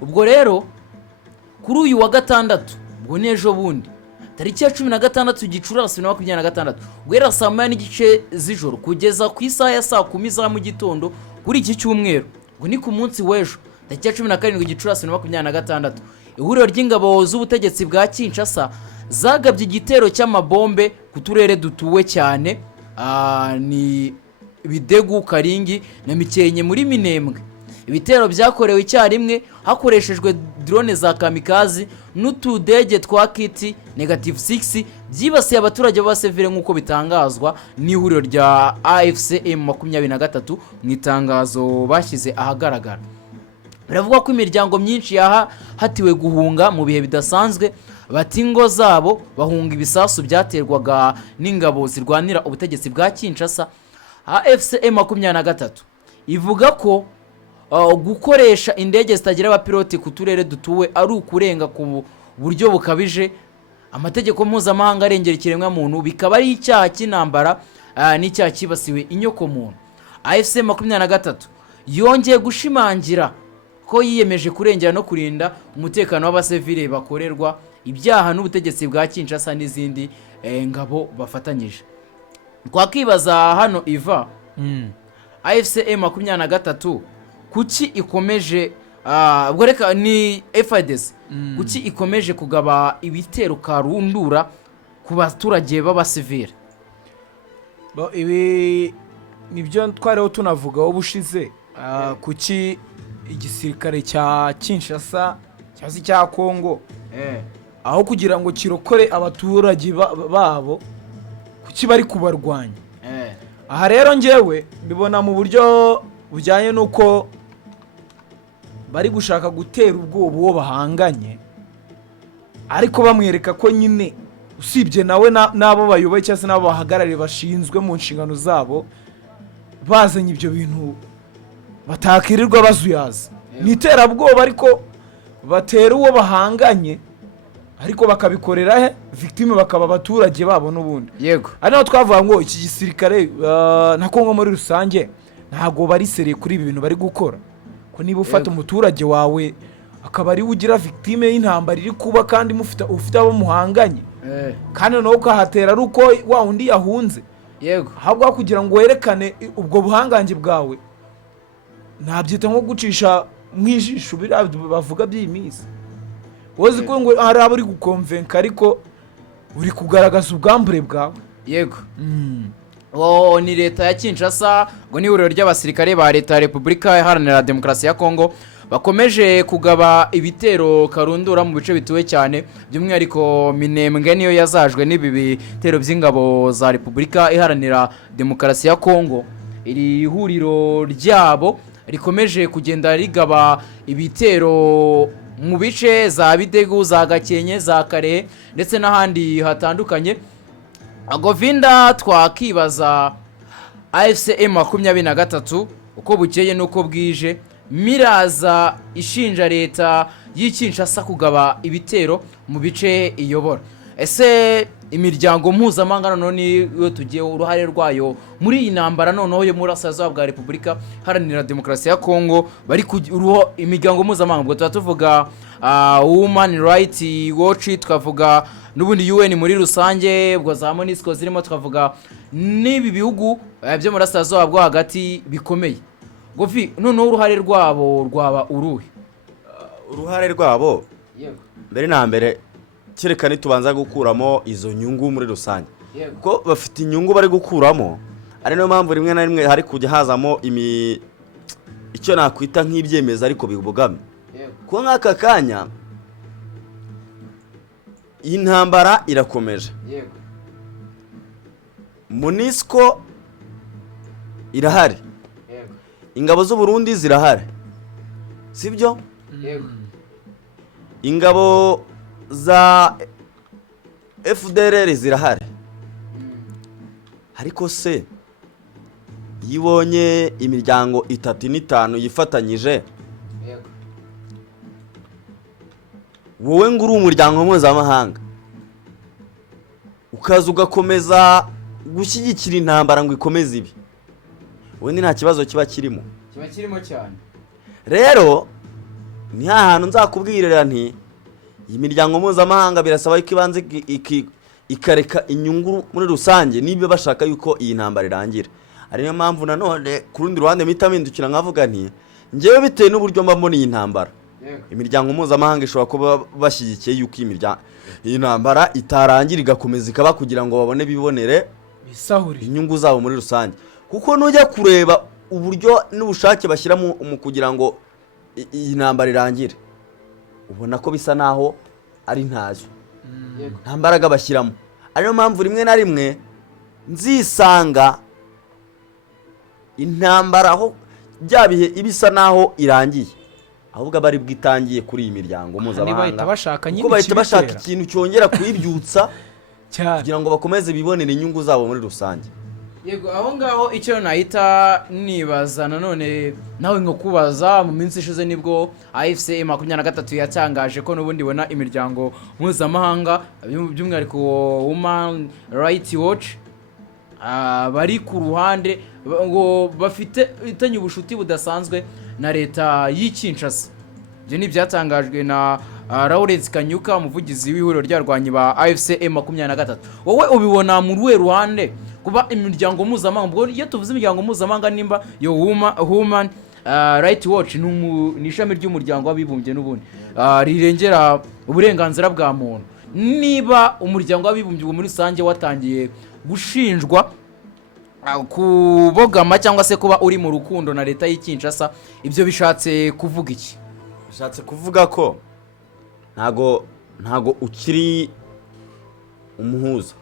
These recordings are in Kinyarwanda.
ubwo rero kuri uyu wa gatandatu ubwo n'ejo bundi tariki ya 16 Gicurasi 2026 guhera saa 9:30 z'ijoro kugeza ku isaha ya saa 10 za mu gitondo kuri iki cyumweru, ngo ni ku munsi w'ejo tariki ya 17 Gicurasi 2026 ihuriro ry'ingabo z'ubutegetsi bwa Kinshasa zagabye igitero cy'amabombe ku turere dutuwe cyane ni Bidegu, Karingi na Mikenke muri Minembwe. Ibitero byakorewe icyarimwe hakoreshejwe drone za kamikazi n'utudege twa kiti -6 byibasiye abaturage b'abasivile nk'uko bitangazwa n'ihuriro rya AFCM 23 mu itangazo bashyize ahagaragara. Biravuga ko imiryango myinshi hatiwe guhunga mu bihe bidasanzwe, batingo zabo bahunga ibisasu byaterwaga n'ingabo zirwanira ubutegetsi bwa Kinshasa. AFCM 23 ivuga ko gukoresha indege zitagira abapiloti ku turere dutuwe ari ukurenga ku buryo bukabije amategeko mpuzamahanga arengera ikiremwamuntu, bikaba ari icyaha cy'intambara n'icyaha kibasiwe inyoko muntu. AFCM 23 yongeye gushimangira ko yiyemeje kurengera no kurinda umutekano w'abasivile bakorerwa ibyaha n'ubutegetsi bwa Kinshasa n'izindi ngabo bafatanyije. Twakibaza hano Iva, AFCM 23 kuki ikomeje ubwo reka ni FIDC kuki ikomeje kugaba ibitero karundura ku baturage b'abasivile? Ibi nibyo twareho tunavuga ubushize, kuki igisirikare cya Kinshasa cyangwa cya Kongo aho kugira ngo kirokore abaturage babo kuki bari kubarwanya. Aha rero ngewe mbibona mu buryo bujyanye nuko bari gushaka gutera ubwoba uwo bahanganye, ariko bamwereka ko nyine usibye nawe n'abo bayoboye cyangwa se n'abo bahagarariye bashinzwe mu nshingano zabo bazanye ibyo bintu batakirirwa bazuyaza. Ni iterabwoba ariko batera uwo bahanganye, ariko bakabikorera he victime bakaba abaturage babo n'ubundi. Yego, ari naho twavuga ngo iki gisirikare na Kongo muri rusange ntago bari seriye kuri ibi bintu bari gukora. Ko niba ufata umuturage wawe akaba ari ugira victime y'intambara iri kuba kandi ufite abo muhanganye, kandi naho ukahatera ari uko wa undi yahunze. Yego, ahubwo kugira ngo werekane ubwo buhangange bwawe nabyita nko gucisha mwijisho bavuga by'imisi. Wozi ko ngo ari abari gukonvenka ariko uri kugaragaza ubwambure bwawe. Yego, ni leta ya Kinshasa ngo ni ihuriro ry'abasirikare ba leta ya Repubulika Iharanira Demokarasi ya Kongo bakomeje kugaba ibitero karundura mu bice bituwe cyane, by'umwihariko Minembwe niyo yazajwe n'ibi bitero by'ingabo za Repubulika Iharanira Demokarasi ya Kongo. Iri huriro ryabo rikomeje kugenda rigaba ibitero mu bice za Bidegu, za Gakenke, za Karehe ndetse n'ahandi hatandukanye. Agovinda twakibaza AFCM 23 uko bukeye nuko bwije miraza ishinja leta y'Kinshasa kugaba ibitero mu bice iyobora. Ese imiryango mpuzamahanga none yo tugiye uruhare rwayo muri iyi ntambara noneho yo muri Asaza bwa Repubulika Iharanira Demokarasi ya Kongo bari imiryango mpuzamahanga ubwo tuvuga Human Rights Watch, twavuga n'ubundi UN muri rusange, ubwo za MONUSCO zirimo, twavuga n'ibi bihugu byo muri Asaza bwo hagati bikomeye. Gofi noneho uruhare rwabo rwaba uruhe? Uruhare rwabo Yego, mbere na mbere cyerekana tubanza gukuramo izo nyungu muri rusange, kuko bafite inyungu bari gukuramo, ari nayo mpamvu rimwe na rimwe hari kujya hazamo icyo nakwita nk'ibyemeza ariko bibugamye. Kuko nk'aka kanya iyi ntambara irakomeje, MONUSCO irahari, ingabo z'u Burundi zirahari, sibyo? Ingabo za FDLR zirahari, ariko se yibonye imiryango 3-5 yifatanyije, wowe nguri umuryango mpuzamahanga ukaza ugakomeza gushyigikira intambara ngo ikomeze ibi, ubundi nta kibazo kiba kirimo cyane. Rero ni hahantu nzakubwirira nti iyi miryango mpuzamahanga birasaba yuko ibanze ikareka inyungu muri rusange niba bashaka yuko iyi ntambara irangira. ariyo mpamvu nanone ku rundi ruhande mpita mpindukira nkavuga nti njyewe bitewe n'uburyo mba mbona iyi ntambara imiryango mpuzamahanga ishobora kuba bashyigikiye yuko iyi ntambara itarangira igakomeza ikaba kugira ngo babone bibonere inyungu zabo muri rusange. kuko nujya kureba uburyo n'ubushake bashyira mu kugira ngo iyi ntambara irangire ubona ko bisa naho ari ntazo nta mbaraga bashyiramo. ariyo mpamvu rimwe na rimwe nzisanga intambara aho bya bihe ibisa naho irangiye ahubwo bari bwitangiye kuri iyi miryango mpuzamahanga kuko bahita bashaka ikintu cyongera kuyibyutsa kugira ngo bakomeze bibonere inyungu zabo muri rusange. yego aho ngaho icyo nahita nibaza nanone nawe nko kubaza mu minsi ishize nibwo AFC M23 yatangaje ko n'ubundi bona imiryango mpuzamahanga by'umwihariko Human Rights Watch bari ku ruhande ngo bafite itanye ubushuti budasanzwe na leta y'Kinshasa. Ibyo ni byatangajwe na Lawrence Kanyuka umuvugizi w'ihuriro ry'arwanyi ba AFC M23. wowe ubibona mu ruhe ruhande kuba imiryango mpuzamahanga ubwo iyo tuvuze imiryango mpuzamahanga nimba yo Human Rights Watch ni ishami ry'umuryango w'abibumbye n'ubundi rirengera uburenganzira bwa muntu, niba umuryango w'abibumbye muri rusange watangiye gushinjwa kubogama cyangwa se kuba uri mu rukundo na leta y'Kinshasa, ibyo bishatse kuvuga iki? Bishatse kuvuga ko ntago ukiri umuhuza,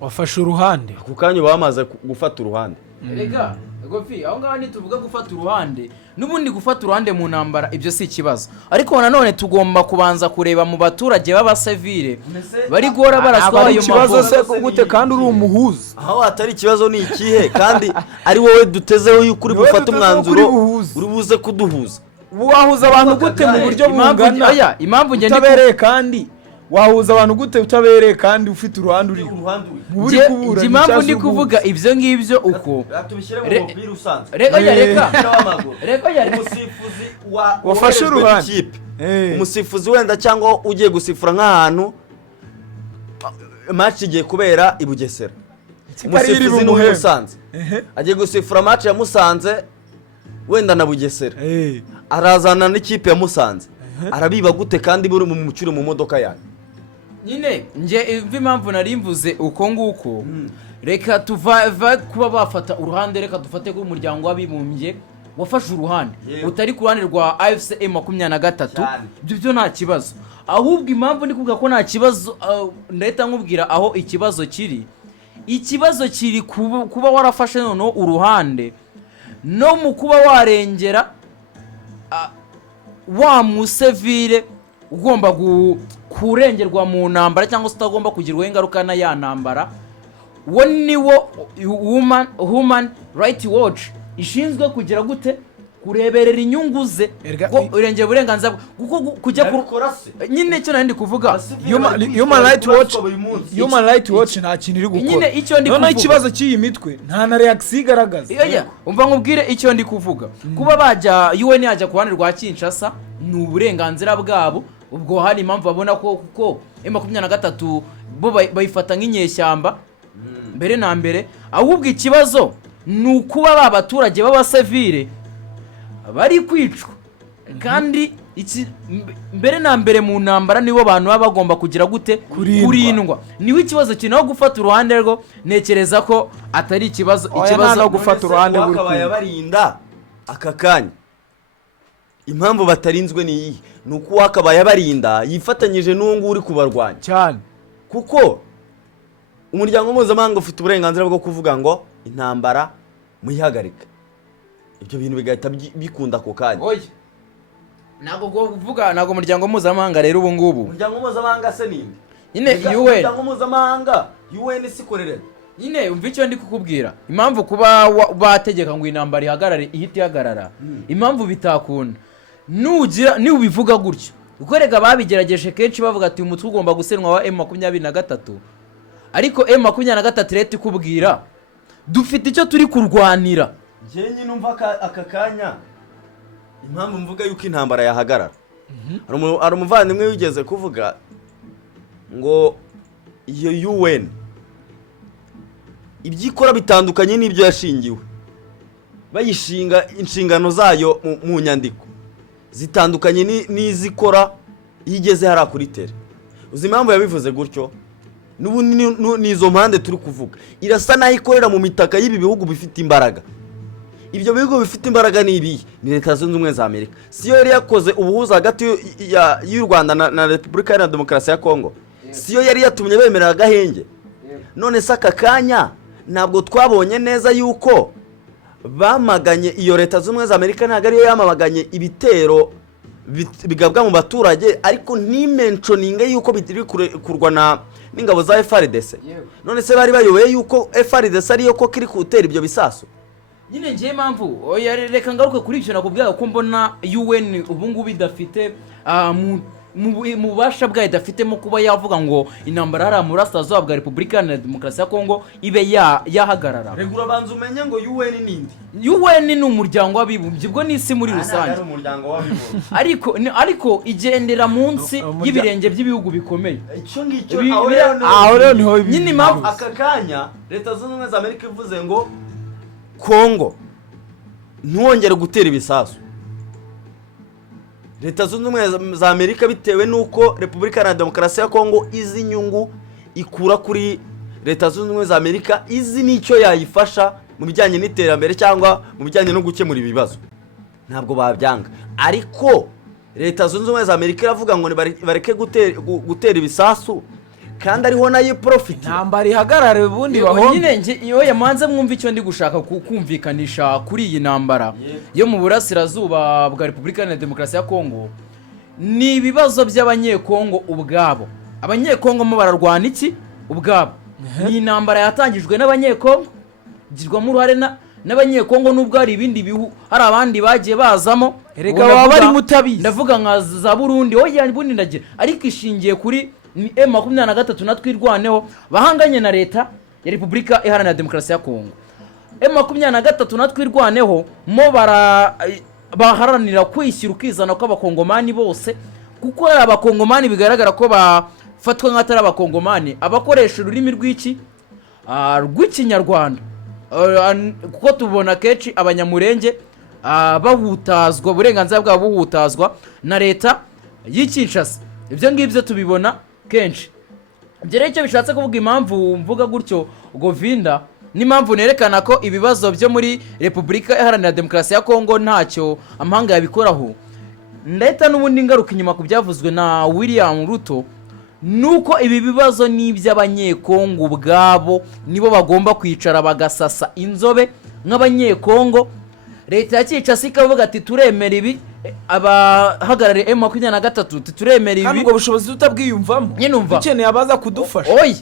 wafashe uruhande ako kanya bamaze gufata uruhande. Rega Gofi aho ngaho nituvuga gufata uruhande n'ubundi gufata uruhande mu ntambara ibyo si ikibazo, ariko nanone tugomba kubanza kureba mu baturage b'abasivile bari gora baraswa ayo mavuzo se gute kandi uri umuhuza. Aho atari ikibazo ni ikihe kandi ari wowe dutezeho yuko uri gufata umwanzuro uri buze kuduhuza. Wahuza abantu gute mu buryo bungana? Impamvu nge utabereye kandi wahuza abantu gute utabereye kandi ufite uruhande uri kubura. Impamvu ndi kuvuga ibyo ngibyo uko reka umusifuzi wafashe uruhande umusifuzi wenda cyangwa ugiye gusifura nk'ahantu match igiye kubera i Bugesera, umusifuzi ni Musanze agiye gusifura match ya Musanze wenda na Bugesera, arazana n'ikipe ya Musanze, arabiba gute kandi buri mu mucure mu modoka yanyu? Nyine nje impamvu nari mvuze uko nguko reka tuva kuba bafata uruhande, reka dufate ko umuryango w'abibumbye wafashe uruhande utari ku ruhande rwa AFC M23, ibyo nta kibazo. Ahubwo impamvu ndi kuvuga ko nta kibazo ndahita nkubwira aho ikibazo kiri kuba warafashe none uruhande no mu kuba warengera wa musevire ugomba kurengerwa mu ntambara cyangwa se utagomba kugirwaho ingaruka na ya ntambara. wo niwo Human Rights Watch ishinzwe kugira gute kureberera inyungu ze urengera uburenganzira kuko kujya nyine cyo nandi kuvuga Human Rights Watch nta kintu iri gukora. Nyine icyo ndi kuvuga ikibazo cy'iyi mitwe nta na reaction igaragaza. Umva nkubwire icyo ndi kuvuga kuba bajya UN yajya ku ruhande rwa Kinshasa ni uburenganzira bwabo. Ubwo hari impamvu babona ko kuko M23 bo bayifata nk'inyeshyamba mbere na mbere. Ahubwo ikibazo ni ukuba ba baturage b'abasivile bari kwicwa kandi mbere na mbere mu ntambara nibo bantu baba bagomba kugira gute kurindwa. Niwe ikibazo kinaho gufata uruhande rwo nekereza ko atari ikibazo no gufata uruhande bakabaye barinda aka kanya. Impamvu batarinzwe ni uko wakabaye barinda yifatanyije n'uwo uri kubarwanya cyane, kuko umuryango mpuzamahanga ufite uburenganzira bwo kuvuga ngo intambara muyihagarika. Ibyo bintu bigahita bikunda ako kanya. Nago umuryango mpuzamahanga rero ubu ngubu umuryango mpuzamahanga se ninde? Nyine umuryango mpuzamahanga UN sikorere. Nyine umva icyo ndi kukubwira impamvu kuba bategeka ngo intambara ihagarare ihita ihagarara. Impamvu bitakunda ni ubivuga gutyo ukorega babigerageje kenshi bavuga ati umutwe ugomba gusenwa wa M23, ariko M23 leta ikubwira dufite icyo turi kurwanira. Njye nyine umva aka kanya impamvu mvuga yuko intambara yahagarara hari umuvandimwe wigeze kuvuga ngo iyo UN ibyo ikora bitandukanye n'ibyo yashingiwe, bayishinga inshingano zayo mu nyandiko zitandukanye n'izikora iyo igeze hariya kuri tere. uzi impamvu yabivuze gutyo? n'izo mpande turi kuvuga irasa naho ikorera mu mitaka y'ibi bihugu bifite imbaraga. ibyo bihugu bifite imbaraga ni ibihe? ni Leta Zunze Ubumwe za Amerika. siyo yari yakoze ubuhuza hagati y'u Rwanda na Repubulika Iharanira Demokarasi ya Kongo, siyo yari yatumye bemerera agahenge. none se aka kanya ntabwo twabonye neza yuko bamaganye iyo Leta Zunze Ubumwe za Amerika? ntabwo ariyo yamaganye ibitero bigabwa mu baturage, ariko ntimentioninge yuko biri kurwana n'ingabo za FARDC. none se bari bayoboye yuko FARDC ariyo ko kiri gutera ibyo bisasu? nyine ngiye impamvu reka ngaruke kuri ibyo nakubwira ko mbona UN ubu ngubu idafite mu bubasha bwayo idafitemo kuba yavuga ngo intambara hariya mu burasirazuba bwa Repubulika Iharanira Demokarasi ya Kongo ibe yahagarara. Regura banza umenye ngo UN nindi. UN ni umuryango w'abibumbye, ubwo n'isi muri rusange. ariko igendera munsi y'ibirenge by'ibihugu bikomeye. icyo ngicyo aho rero niho nyine impamvu aka kanya Leta Zunze Ubumwe za Amerika ivuze ngo Kongo ntuwongere gutera ibisasu. Leta Zunze Ubumwe za Amerika bitewe nuko Repubulika Iharanira Demokarasi ya Kongo izi nyungu ikura kuri Leta Zunze Ubumwe za Amerika, izi nicyo yayifasha mu bijyanye n'iterambere cyangwa mu bijyanye no gukemura ibibazo, ntabwo babyanga. ariko Leta Zunze Ubumwe za Amerika iravuga ngo bareke gutera ibisasu kandi ariho nayo profit. intambara ihagarare ubundi bahombe. nyine iyo yamanze mwumva icyo ndi gushaka kumvikanisha kuri iyi ntambara yo mu burasirazuba bwa Repubulika Iharanira Demokarasi ya Kongo, ni ibibazo by'abanyekongo ubwabo. abanyekongo mo bararwana iki ubwabo? ni intambara yatangijwe n'abanyekongo, girwamo uruhare n'abanyekongo, nubwo hari ibindi bihu hari abandi bagiye bazamo. erega baba bari mutabizi, ndavuga nka za Burundi bundi ndagira, ariko ishingiye kuri M23 natwirwaneho bahanganye na Leta ya Repubulika Iharanira Demokarasi ya Kongo. M23 natwirwaneho mo baharanira kwishyira ukizana kw'abakongomani bose, kuko ari abakongomani bigaragara ko bafatwa nk'atari abakongomani, abakoresha ururimi rw'ikinyarwanda, kuko tubona kenshi abanyamurenge bahutazwa, uburenganzira bwabo buhutazwa na Leta y'Kinshasa. ibyo ngibyo tubibona kenshi. ibyo rero icyo bishatse kuvuga, impamvu mvuga gutyo Govinda, n'impamvu nerekana ko ibibazo byo muri Repubulika Iharanira Demokarasi ya Kongo ntacyo amahanga yabikoraho, ndahita n'ubundi ngaruka inyuma ku byavuzwe na William Ruto, nuko ibi bibazo n'iby'abanyekongo ubwabo nibo bagomba kwicara bagasasa inzobe nk'abanyekongo. Leta ya Kinshasa ikavuga ati turemera ibi, abahagarariye M23 turemera ibi, kandi ubwo bushobozi tutabwiyumvamo, dukeneye abaza kudufasha. oyi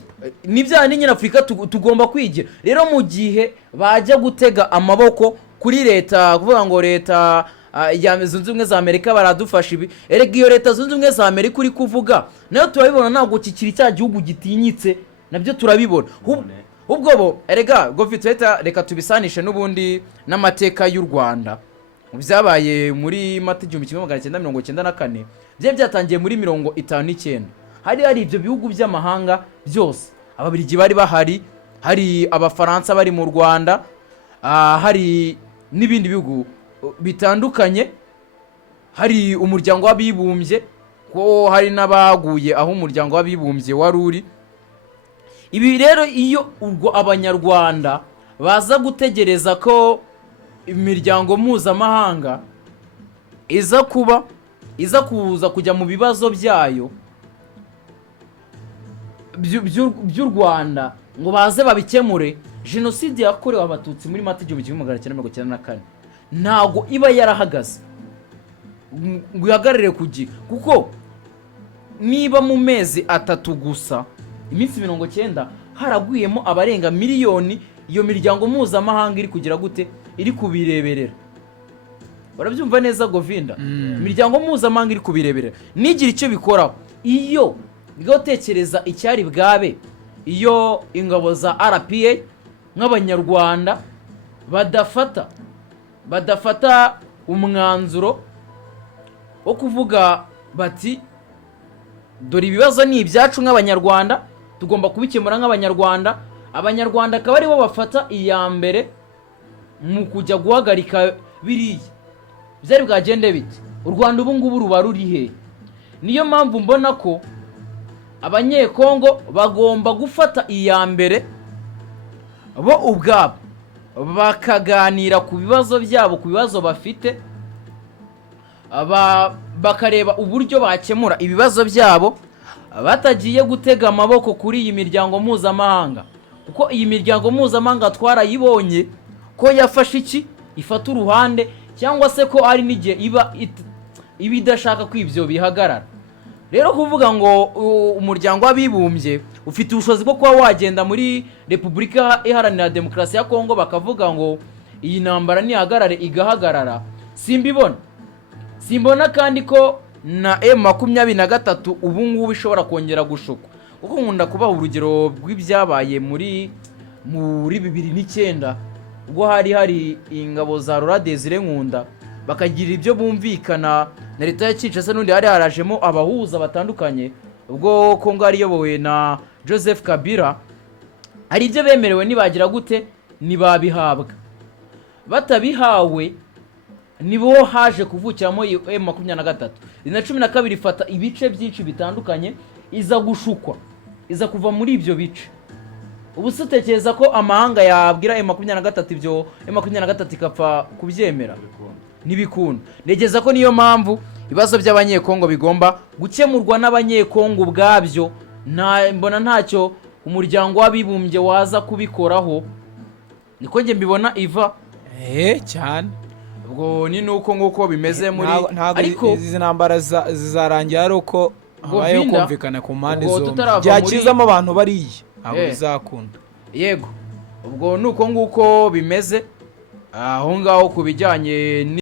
nibya nyine Afurika tugomba kwigira. rero mu gihe bajya gutega amaboko kuri Leta kuvuga ngo Leta ya Zunze Ubumwe za Amerika baradufasha ibi, erega iyo Leta Zunze Ubumwe za Amerika uri kuvuga nayo turabibona, ntabwo kikiri cya gihugu gitinyitse, nabyo turabibona. ubwo bo erega reka tubisanishe n'ubundi n'amateka y'u Rwanda. byabaye muri Mata 1994, bye byatangiye muri 59. hari ibyo bihugu by'amahanga byose, ababiligi bari bahari, hari abafaransa bari mu Rwanda, hari n'ibindi bihugu bitandukanye, hari umuryango w'abibumbye, ko hari n'abaguye aho umuryango w'abibumbye wari uri. ibi rero iyo ubwo abanyarwanda baza gutegereza ko imiryango mpuzamahanga iza kuza kujya mu bibazo byayo by'u Rwanda ngo baze babikemure, jenoside yakorewe abatutsi muri Mata 1994 ntago iba yarahagaze ngo ihagarare kugira, kuko niba mu mezi 3 gusa, iminsi 90, haragwiyemo abarenga miliyoni, iyo miryango mpuzamahanga iri kugira gute, iri kubireberera. barabyumva neza Govinda? imiryango mpuzamahanga iri kubireberera nigira icyo bikoraho. iyo bigotekereza icyari bwabe iyo ingabo za RPA nk'abanyarwanda badafata umwanzuro wo kuvuga bati dore ibibazo ni ibyacu nk'abanyarwanda tugomba kubikemura nk'abanyarwanda. Abanyarwanda akaba aribo bafata iya mbere mu kujya guhagarika biriya. Byari bwagende bite? U Rwanda ubu ngubu ruba ruri he? Niyo mpamvu mbona ko abanyekongo bagomba gufata iya mbere bo ubwabo bakaganira ku bibazo byabo, ku bibazo bafite, bakareba uburyo bakemura ibibazo byabo batagiye gutega amaboko kuri iyi miryango mpuzamahanga, kuko iyi miryango mpuzamahanga twarayibonye ko yafashe iki, ifata uruhande, cyangwa se ko ari n'igihe iba idashaka ko ibyo bihagarara. Rero kuvuga ngo umuryango w'abibumbye ufite ubushobozi bwo kuba wagenda muri Repubulika Iharanira Demokarasi ya Kongo bakavuga ngo iyi ntambara nihagarare igahagarara, simbona kandi ko na M23 ubu ngubu ishobora kongera gushukwa, kuko nkunda kubaha urugero rw'ibyabaye muri 2009 ubwo hari ingabo za Laurent Désiré Nkunda bakagira ibyo bumvikana na leta ya Kinshasa, n'undi hari harajemo abahuza batandukanye, ubwo Kongo ari yobowe na Joseph Kabila. Hari ibyo bemerewe nibagira gute nibabihabwa, batabihawe nibo haje kuvukiramo M23. 2012 ifata ibice byinshi bitandukanye, iza gushukwa, iza kuva muri ibyo bice. Ubu sutekereza ko amahanga yabwira M23 ibyo M23 ikapfa kubyemera? Nibikunda. Negeza ko niyo mpamvu ibibazo by'abanyekongo bigomba gukemurwa n'abanyekongo ubwabyo. Mbona ntacyo umuryango w'abibumbye waza kubikoraho, niko nge mbibona Iva. Cyane ubwo ni nuko nguko bimeze muri, ariko izi ntambara zizarangira ari uko habayeho kumvikana ku mpande zombi, byakizamo abantu bariye abo bizakunda. Yego, ubwo nuko nguko bimeze aho ngaho ku bijyanye